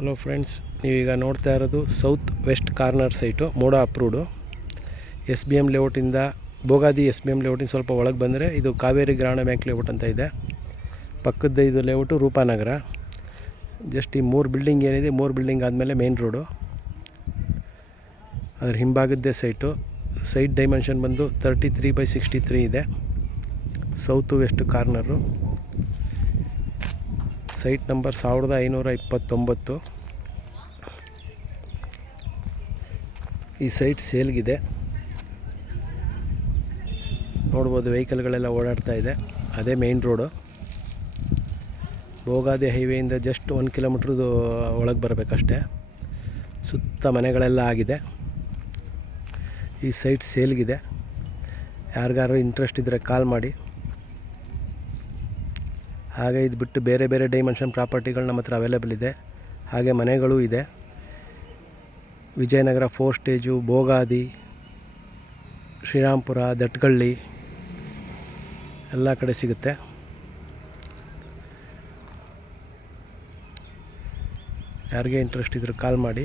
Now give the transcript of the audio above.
Hello friends, ನೀವೀಗ ನೋಡ್ತಾ ಇರೋದು ಸೌತ್ ವೆಸ್ಟ್ ಕಾರ್ನರ್ ಸೈಟು, ಮೋಡ ಅಪ್ರೂವ್ಡು. SBM ಲೇಔಟಿಂದ ಬೋಗಾದಿ SBM ಲೇಔಟಿಂದ ಸ್ವಲ್ಪ ಒಳಗೆ ಬಂದರೆ ಇದು ಕಾವೇರಿ ಗ್ರಾಮೀಣ ಬ್ಯಾಂಕ್ ಲೇಔಟ್ ಅಂತ ಇದೆ. ಪಕ್ಕದ ಇದು ಲೇಔಟು ರೂಪಾನಗರ. ಜಸ್ಟ್ ಈ 3 ಬಿಲ್ಡಿಂಗ್ ಏನಿದೆ, 3 ಬಿಲ್ಡಿಂಗ್ ಆದಮೇಲೆ ಮೇನ್ ರೋಡು. ಅದ್ರ ಹಿಂಭಾಗದ್ದೇ ಸೈಟು. ಸೈಟ್ ಡೈಮೆನ್ಷನ್ ಬಂದು 33/63 ಇದೆ. South west corner. Site number 1529. ಈ ಸೈಟ್ ಸೇಲ್ಗಿದೆ. ನೋಡ್ಬೋದು, ವೆಹಿಕಲ್ಗಳೆಲ್ಲ ಓಡಾಡ್ತಾ ಇದೆ. ಅದೇ ಮೇನ್ ರೋಡು. ಬೋಗಾದಿ ಹೈವೇಯಿಂದ ಜಸ್ಟ್ 1 ಕಿಲೋಮೀಟ್ರದು ಒಳಗೆ ಬರಬೇಕಷ್ಟೆ. ಸುತ್ತ ಮನೆಗಳೆಲ್ಲ ಆಗಿದೆ. ಈ ಸೈಟ್ ಸೇಲ್ಗಿದೆ. ಯಾರಿಗಾರು ಇಂಟ್ರೆಸ್ಟ್ ಇದ್ದರೆ ಕಾಲ್ ಮಾಡಿ. ಹಾಗೆ ಇದು ಬಿಟ್ಟು ಬೇರೆ ಬೇರೆ ಡೈಮೆನ್ಷನ್ ಪ್ರಾಪರ್ಟಿಗಳು ನಮ್ಮ ಹತ್ರ ಅವೈಲೇಬಲ್ ಇದೆ. ಹಾಗೆ ಮನೆಗಳೂ ಇದೆ. ವಿಜಯನಗರ 4 ಸ್ಟೇಜು, ಬೋಗಾದಿ, ಶ್ರೀರಾಮ್ಪುರ, ದಟ್ಗಳ್ಳಿ ಎಲ್ಲ ಕಡೆ ಸಿಗುತ್ತೆ. ಯಾರಿಗೆ ಇಂಟ್ರೆಸ್ಟ್ ಇದ್ದರೆ ಕಾಲ್ ಮಾಡಿ.